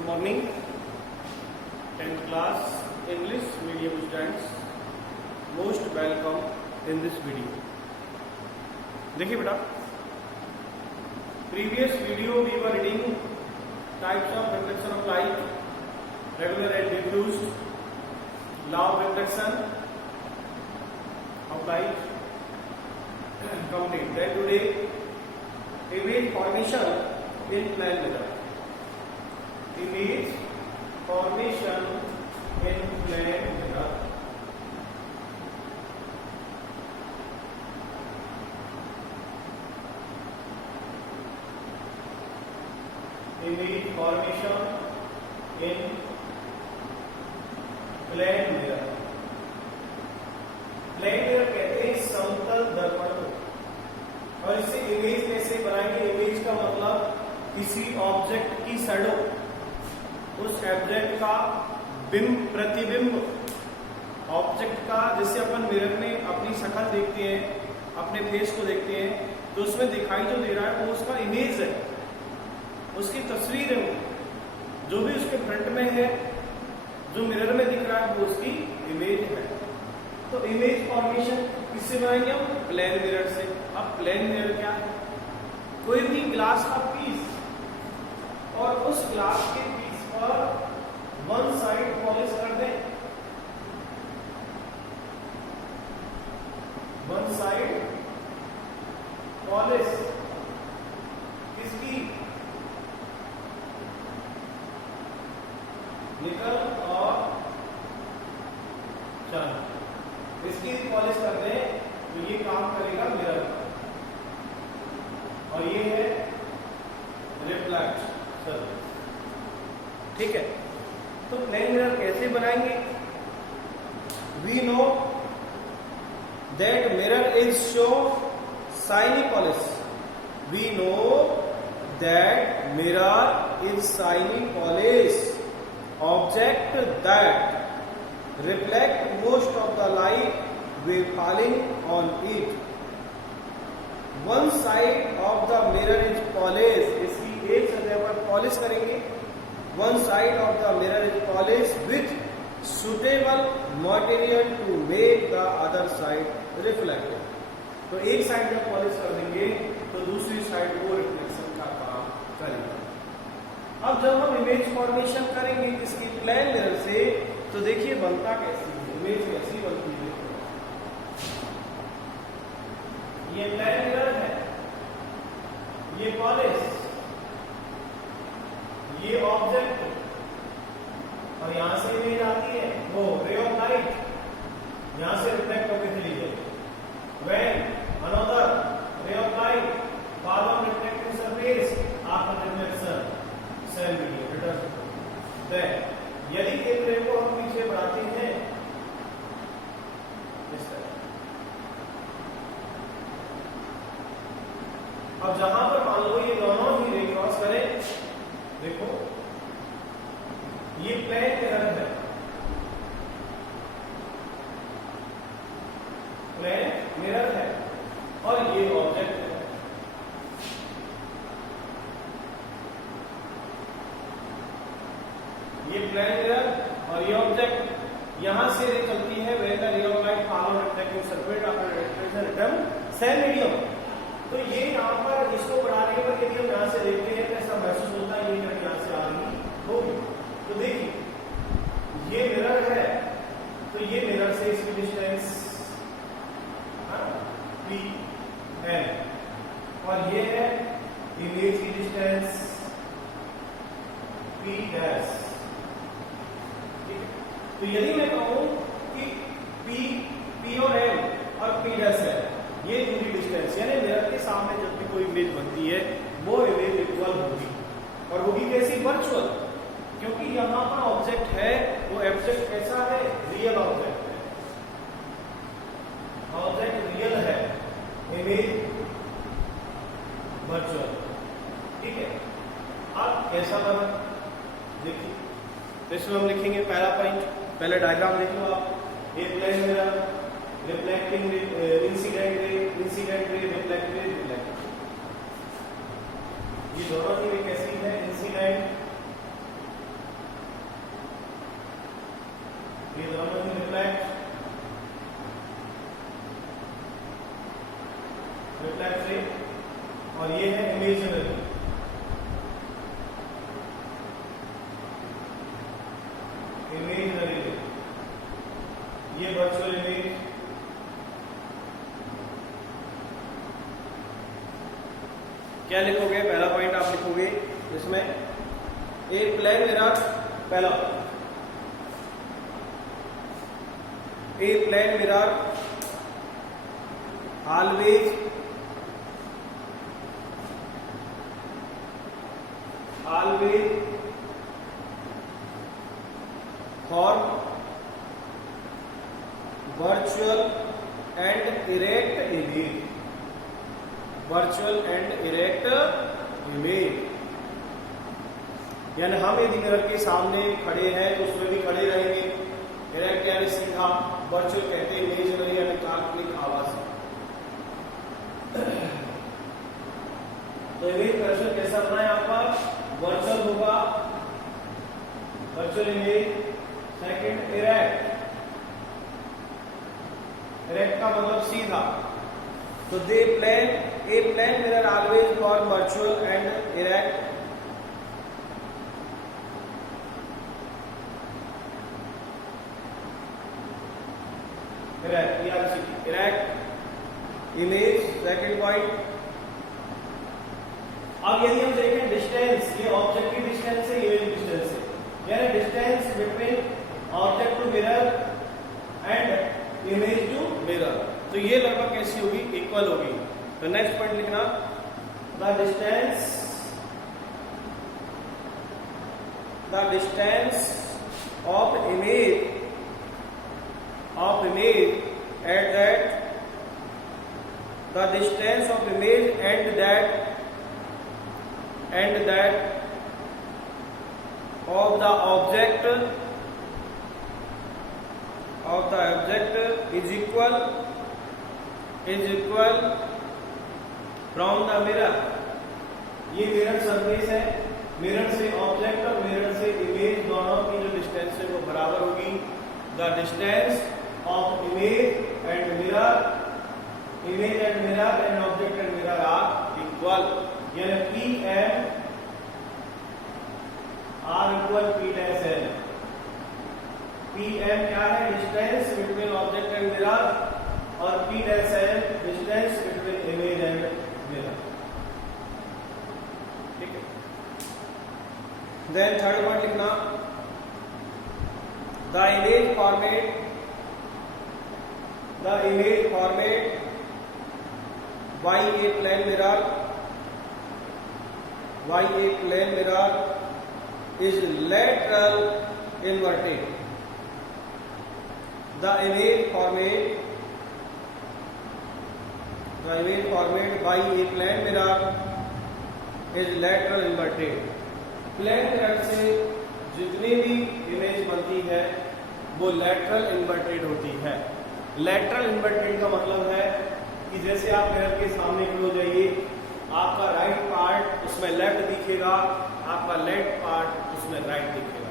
Good morning, 10th class English medium students. Most welcome in this video. देखिए बेटा, previous video we were reading types of reflection of light, regular and diffused, law of reflection of light, complete. Then today, image formation in plane mirror. Image formation in plane mirror. Image formation in plane mirror. Plane mirror कहते हैं समतल दर्पण को। और इसे image कैसे बनाएंगे? Image का मतलब किसी ऑब्जेक्ट की शैडो, उस ऑब्जेक्ट का बिंब, प्रतिबिंब, ऑब्जेक्ट का, जैसे अपन मिरर में अपनी शक्ल देखते हैं, अपने फेस को देखते हैं, तो उसमें दिखाई जो दे रहा है वो उसका इमेज है, उसकी तस्वीर है। वो जो भी उसके फ्रंट में है, जो मिरर में दिख रहा है, वो उसकी इमेज है। तो इमेज फॉर्मेशन किससे बनाएंगे हम? प्लेन मिरर से। अब प्लेन मिरर क्या है? कोई भी ग्लास का पीस और उस ग्लास के पीस पर वन साइड पॉलिश कर दें, वन साइड पॉलिश किसकी? निकल और चल, इसकी पॉलिश कर दें तो ये काम करेगा मिरर का। और ये है रिफ्लेक्शन। ठीक है, तो प्लेन मिरर कैसे बनाएंगे? We know that mirror is show shiny polish. We know that mirror is shiny polish object that reflect most of the light wave falling on it. One side of the mirror is polished. इसकी एक सतह पर polish करेंगे। One side of the mirror is polished with suitable material to make the other side reflective. तो एक side में polish कर देंगे तो दूसरी साइड वो रिफ्लेक्शन का काम करेगा। अब जब हम इमेज फॉर्मेशन करेंगे किसकी? प्लेन मिरर से, तो देखिए बनता कैसी है, इमेज कैसी बनती है। ये प्लेन मिरर है, ये पॉलिश, ये ऑब्जेक्ट, और यहां से इमेज आती है, वो रे ऑफ लाइट यहां से रिफ्लेक्ट होकर चली जाएगी। When another ray of light fall on reflecting surface after reflection, cell medium return. Then यदि एक रे को हम पीछे बढ़ाते हैं इस तरह, अब जहां पर मान लो ये दोनों ही रे क्रॉस करें, देखो ये प्लेन मिरर है, प्लेन मिरर है, और ये ऑब्जेक्ट है। ये प्लेन मिरर और ये ऑब्जेक्ट, यहां से रे चलती है, when the ray of light fall on reflecting surface after reflection return cell medium. तो ये यहां पर इसको बढ़ाने पर यदि हम यहां से देखते हैं तो ऐसा महसूस होता है ये यहां से आ रही होगी। तो देखिए ये मिरर है, तो ये मिरर से इसकी डिस्टेंस p है, और ये है इमेज की डिस्टेंस p डैश। तो यदि मैं कहूं कि P और M और P डैश है, ये दूरी डिस्टेंस, यानी मिरर के सामने जब भी कोई इमेज बनती है वो इमेज इक्वल होगी, और होगी कैसी? वर्चुअल। क्योंकि यहां पर ऑब्जेक्ट है, वो ऑब्जेक्ट कैसा है? रियल ऑब्जेक्ट है, ऑब्जेक्ट रियल है, इमेज वर्चुअल। ठीक है, अब कैसा बना देखिए, तो इसमें हम लिखेंगे पहला पॉइंट, पहले डायग्राम देख लो आप। ये plane mirror, reflecting incident ray, incident ray, reflective ray, reflective. ये दोनों की कैसी है? इंसिडेंट ये दोनों रिफ्लेक्ट रे, और ये है इमेजिनरी। रे, ये वर्चुअल इमेज। क्या लिखोगे? पहला पॉइंट आप लिखोगे इसमें एक प्लेन मिरर, पहला a plane mirror always form virtual and erect image, virtual and erect image। यानी हम यदि मिरर के सामने खड़े हैं तो उसमें भी खड़े रहेंगे। इरेक्ट यानी सीधा, वर्चुअल कहते हैं इमेजिनरी यानी काल्पनिक आवाज। तो इमेज वर्चुअल कैसा बना है आपका? वर्चुअल होगा, virtual image. Second erect, erect का मतलब सीधा। तो the plane, a plane mirror always for virtual and erect. Erect image, second point. अब यदि हम देखें डिस्टेंस, ये ऑब्जेक्ट की डिस्टेंस है, इमेज डिस्टेंस है, यानी distance between object to mirror and image to mirror. तो ये लगभग कैसी होगी? इक्वल होगी। तो नेक्स्ट पॉइंट लिखना, the distance of image at that, the distance of image and that of the object is equal from the mirror। ये mirror surface है, मिरर से ऑब्जेक्ट और मिरर से इमेज दोनों की जो डिस्टेंस है वो बराबर होगी। The distance of image and mirror and object and mirror are equal, यानी PM are equal P dash N। PM क्या है? Distance between object and mirror, और P dash N distance between image and mirror. ठीक है। Then third point लिखना, the image format by a plane mirror is lateral inverted। The image format by a plane mirror is lateral inverted। Plane mirror से जितनी भी image बनती है वो lateral inverted होती है। लेटरल इन्वर्टेड का मतलब है कि जैसे आप मिरर के सामने खड़े हो जाइए, आपका राइट पार्ट उसमें लेफ्ट दिखेगा, आपका लेफ्ट पार्ट उसमें राइट दिखेगा।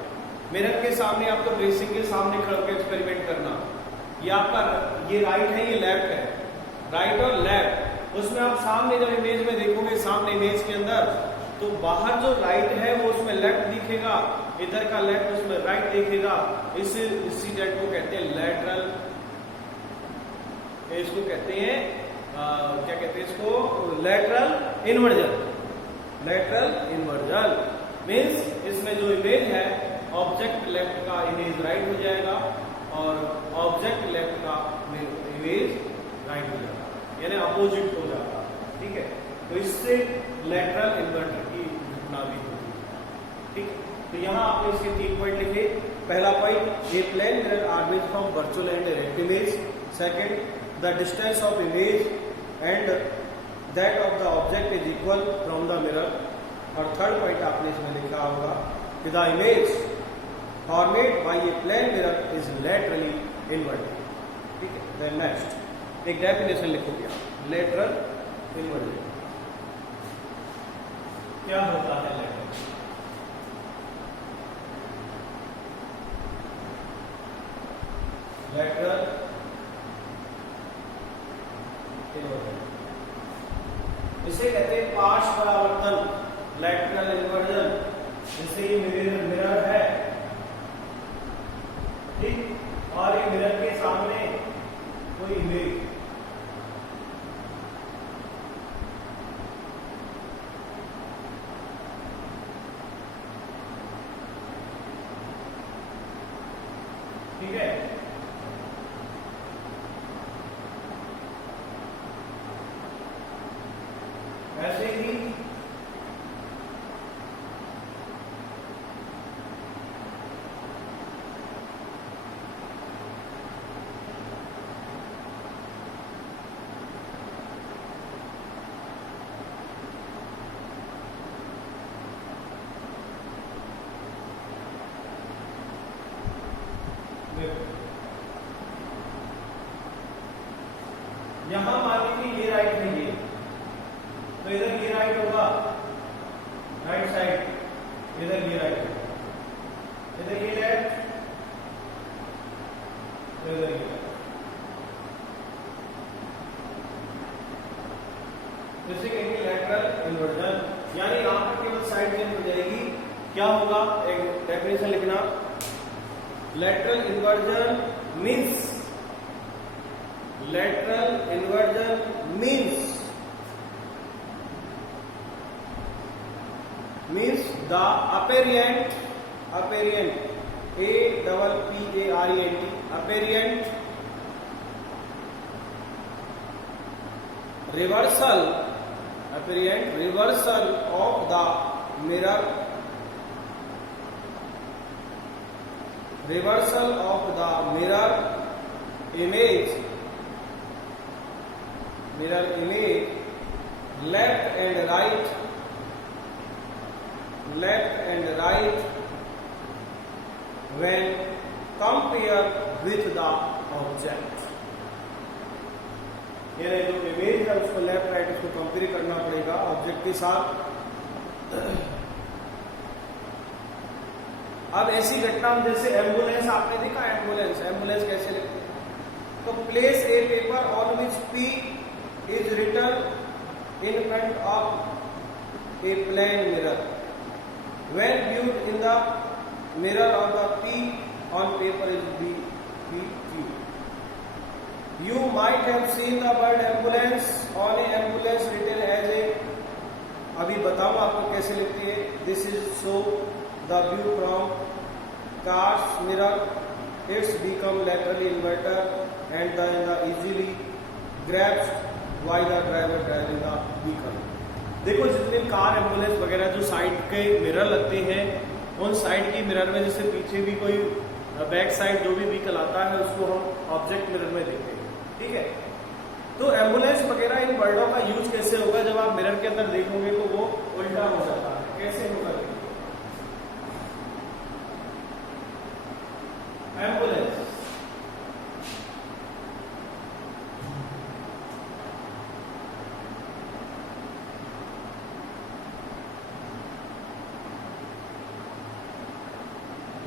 मिरर के सामने आपको ड्रेसिंग के सामने खड़े होकर एक्सपेरिमेंट करना, ये आपका ये राइट है, ये लेफ्ट है, राइट और लेफ्ट। उसमें आप सामने जब इमेज में देखोगे, सामने इमेज के अंदर, तो बाहर जो राइट है वो उसमें लेफ्ट दिखेगा, इधर का लेफ्ट उसमें राइट दिखेगा। इस इंसिडेंट को कहते हैं लेटरल, इसको कहते हैं क्या कहते हैं इसको? Lateral inversion. Lateral inversion means इसमें जो इमेज है, ऑब्जेक्ट लेफ्ट का इमेज राइट हो जाएगा और ऑब्जेक्ट लेफ्ट का इमेज राइट हो जाएगा, यानी अपोजिट हो जाएगा। ठीक है, तो इससे लेटरल इन्वर्जन की घटना भी होती है। ठीक है, तो यहाँ आपने इसके 3 पॉइंट लिखे। पहला point, a plane mirror always from virtual and direct image. Second, the distance of image and that of the object is equal from the mirror। और थर्ड पॉइंट आपने इसमें लिखा होगा कि the image formed by a plane mirror is laterally inverted। ठीक है, then next एक definition लिखोगे, lateral inversion क्या होता है? lateral lateral inversion. इसे कहते हैं पार्श्व परावर्तन, लैटरल इन्वर्जन। जैसे ये मिरर है, ठीक, और ये मिरर के सामने कोई इमेज, ठीक है। ऐसे ही यहां मान लीजिए ये राइट है, ये तो इधर ये राइट होगा, राइट साइड, इधर ये राइट, इधर ये लेफ्ट, इधर ये लेफ्ट। जैसे कहेंगे लैटरल इन्वर्जन, यानी यहां पर केवल साइड चेंज हो जाएगी। क्या होगा, एक डेफिनेशन लिखना, lateral inversion means, lateral inversion means the apparent apparent reversal of the mirror image left and right when compared with the object। ये जो इमेज है उसको लेफ्ट राइट उसको कंपेयर करना पड़ेगा ऑब्जेक्ट के साथ। अब ऐसी घटना में जैसे एम्बुलेंस, आपने देखा एम्बुलेंस कैसे लिखते हैं, तो place a paper on which P is written in front of a plane mirror, when viewed in the mirror of the P on paper is B Q. You might have seen the word ambulance on a ambulance written as a, अभी बताऊं आपको कैसे लिखती है। This is so the view from car's mirror, it's become laterally inverted and the easily grasped by the driver driving the vehicle। देखो जितने car ambulance वगैरह जो साइड के मिरर लगते हैं, उन साइड की मिरर में जैसे पीछे भी कोई बैक साइड जो भी व्हीकल आता है उसको हम ऑब्जेक्ट मिरर में देखते हैं, ठीक है। तो एम्बुलेंस वगैरह इन वर्डों का यूज कैसे होगा, जब आप मिरर के अंदर देखोगे तो वो उल्टा हो जाता है। कैसे होगा एम्बुलेंस,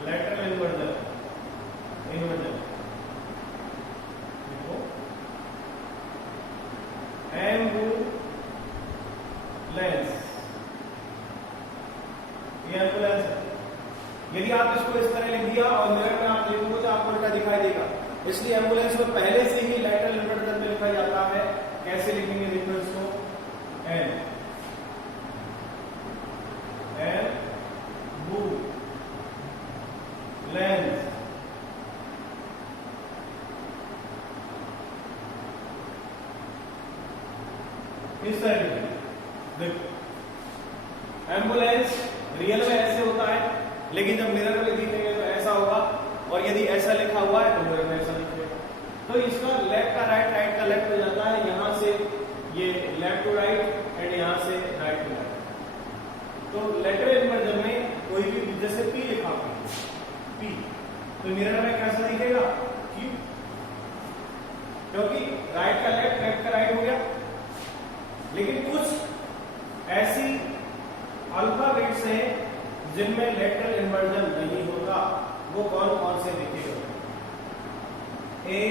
लेटरल इन्वर्जन एम्बुलेंस, ये एम्बुलेंस है। यदि आप इसको इस तरह लिख दिया और मिरर में आप लिखोगे तो आपको उल्टा दिखाई देगा, इसलिए एम्बुलेंस को पहले से ही लेटरल इन्वर्जन में लिखा जाता है। कैसे लिखेंगे देखो इसको, एम्बुलेंस, इस तरह देखो एम्बुलेंस रियल में ऐसे होता है, लेकिन जब मिरर में दिखेंगे तो ऐसा होगा, और यदि ऐसा लिखा हुआ है तो मिरर में ऐसा लिखेगा। तो इसका लेफ्ट का राइट, राइट का लेफ्ट हो जाता है, यहां से ये लेफ्ट टू राइट एंड यहां से राइट टू राइट। तो लेटरल इन्वर्जन में कोई भी जैसे पी लिखा हुआ पी, तो मिरर में कैसा दिखेगा क्यू, क्योंकि राइट का लेफ्ट, लेफ्ट का राइट हो गया। लेकिन कुछ ऐसी अल्फाबेट्स हैं जिनमें लेटरल इन्वर्जन नहीं होगा, वो कौन कौन से दिखेगा। A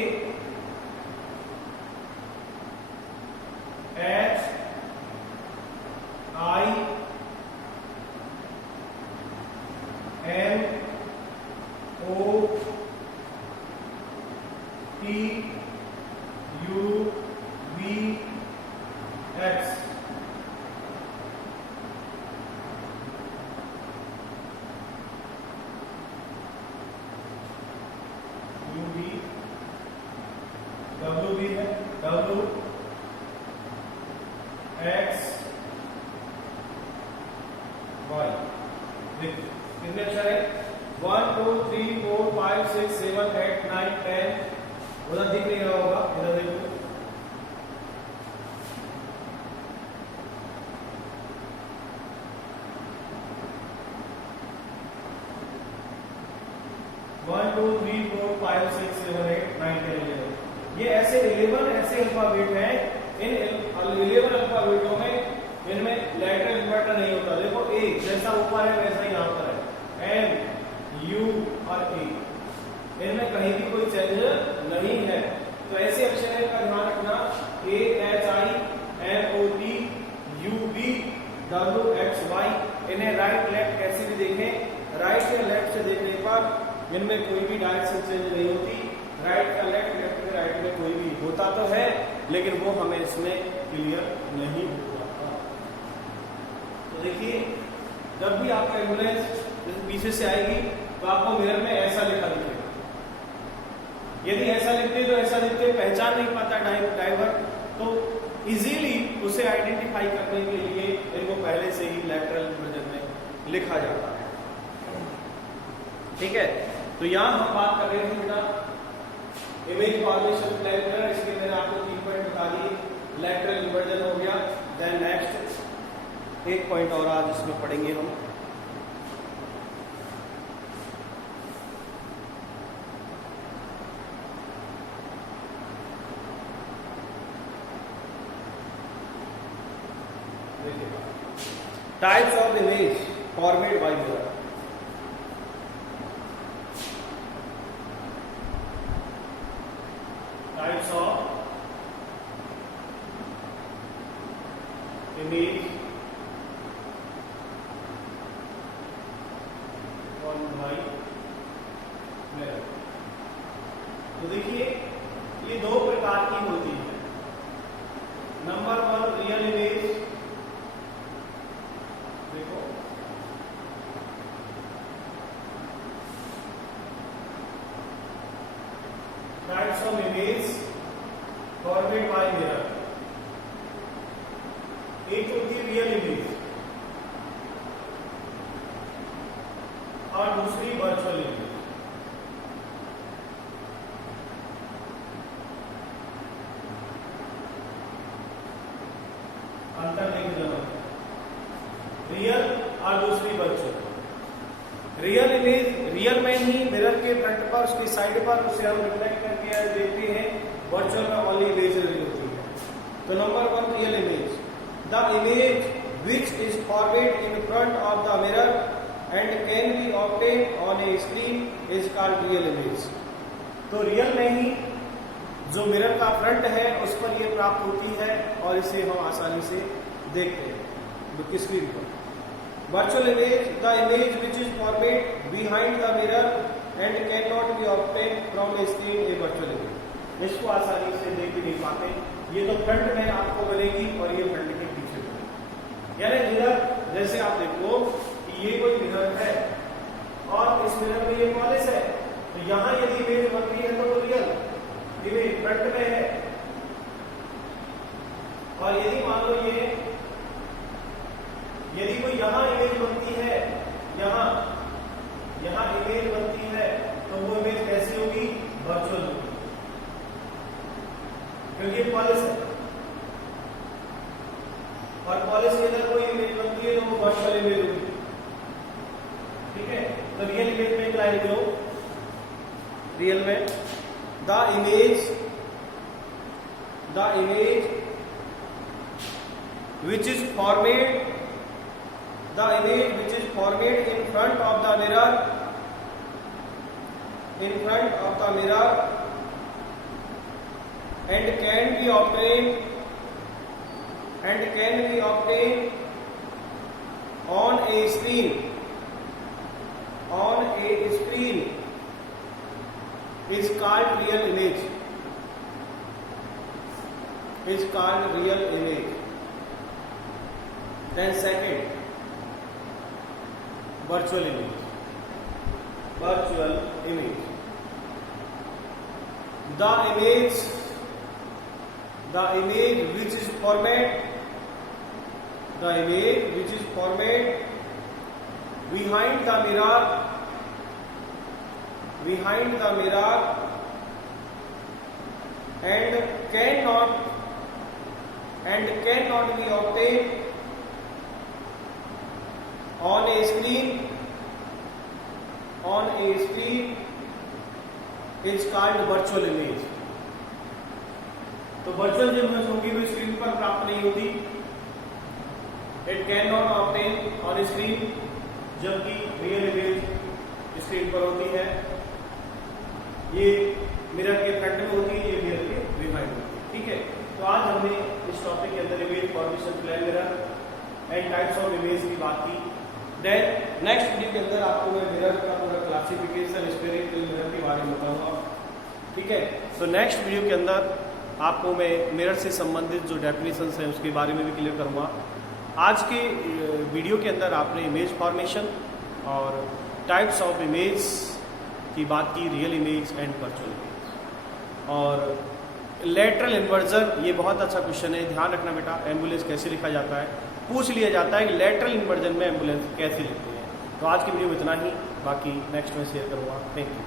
H I M O T U V X U V W भी है W X Y। देखिए कितने अक्षर है 1 2 3 4 5 6 7 8 9 10। उधर दिख नहीं रहा होगा, इधर देखो 1 2 3 4 5 6 7 8 9 10 11। ये ऐसे 11 ऐसे अल्फाबेट हैं। इन 11 अल्फाबेटों में इनमें लैटरल इन्वर्टर नहीं होता। देखो ए जैसा ऊपर है वैसा ही यहाँ पर है, एम यू और ए, इनमें कहीं भी कोई चेंज नहीं है। तो ऐसे अक्षर का ध्यान रखना, A H I M O T U V W X Y. इन्हें राइट लेफ्ट कैसे भी देखें, राइट या लेफ्ट से देखने पर इनमें कोई भी डायरेक्शन चेंज नहीं होती। राइट का लेफ्ट, लेफ्ट का राइट में कोई भी होता तो है, लेकिन वो हमें इसमें क्लियर नहीं होता। तो देखिए जब भी आपका एम्बुलेंस पीछे से आएगी तो आपको मिरर में ऐसा लिखा दिखेगा। यदि ऐसा लिखते तो ऐसा लिखते पहचान नहीं पाता ड्राइवर, तो इजीली उसे आइडेंटिफाई करने के लिए इनको पहले से ही लैटरल इन्वर्जन में लिखा जाता है। ठीक है, तो यहां हम बात कर रहे थे बेटा इमेज फॉर्मेशन प्लान। इसके मैंने आपको 3 पॉइंट बता दिए। लैटरल इन्वर्जन हो गया। देन नेक्स्ट एक पॉइंट और आज इसमें पढ़ेंगे हम, types of image formed by mirror. Types of image formed by mirror. तो देखिए ये 2 प्रकार की होती है। Number 1 real image. देखो types of image formed by mirror. एक होती है रियल इमेज और दूसरी वर्चुअल इमेज। अंतर देखना, रियल और दूसरी वर्चुअल। रियल इमेज, रियल में ही मिरर के फ्रंट पर, उसकी साइड पर उसे हम रिफ्लेक्ट करके देखते हैं। वर्चुअल में ओनली इमेज होती है। तो number 1 real image, the image which is forward in front of the mirror and can be obtained on A screen is called real image. तो रियल में ही जो मिरर का फ्रंट है उस पर यह प्राप्त होती है और इसे हम आसानी से देखते हैं स्क्रीन पर। Virtual image, the image which is formed behind the mirror and cannot be obtained from a screen, a virtual image। इसको आसानी से देख भी नहीं पाते। ये तो फ्रंट में आपको मिलेगी और ये फ्रंट के पीछे मिलेगी। यानी मिरर जैसे आप देखो कि ये कोई मिरर है और इस मिरर में ये पॉलिश है, तो यहाँ यदि इमेज बन रही है तो रियल इमेज फ्रंट में है। और यदि मान लो यदि कोई यहाँ इमेज बनती है, यहाँ इमेज बनती है, तो वो इमेज कैसी होगी? वर्चुअल होगी, क्योंकि पॉलिश है। और पॉलिश के अंदर कोई इमेज बनती है तो वो वर्चुअल इमेज होगी। ठीक है, तो रियल इमेज में एक लाइन लिखो, रियल में the image which is formed in front of the mirror and can be obtained on a screen is called real image. Then second, virtual image. The image which is format behind the mirror and cannot be obtained on a screen is called virtual image. तो virtual जो image होगी वो screen पर प्राप्त नहीं होती. It can not obtain on screen, जबकि real image screen पर होती है. ये मिरर के फ्रंट में होती है, ये मिरर के बिहाइंड होती है. ठीक है, तो आज हमने इस टॉपिक के अंदर image formation, plane mirror and types of image की बात की. देन नेक्स्ट वीडियो के अंदर आपको मैं मिरर का पूरा क्लासिफिकेशन, स्फेरिकल मिरर के बारे में बताऊंगा. ठीक है, तो नेक्स्ट वीडियो के अंदर आपको मैं मिरर से संबंधित जो डेफिनेशंस हैं उसके बारे में भी क्लियर करूंगा. आज के वीडियो के अंदर आपने इमेज फॉर्मेशन और टाइप्स ऑफ इमेज की बात की, real image and virtual image. और लेटरल इन्वर्जन, ये बहुत अच्छा क्वेश्चन है, ध्यान रखना बेटा. एम्बुलेंस कैसे लिखा जाता है, पूछ लिया जाता है कि लेटरल इन्वर्जन में एम्बुलेंस कैसे लिखते हैं. तो आज की वीडियो में इतना ही, बाकी नेक्स्ट में शेयर करूँगा. Thank you.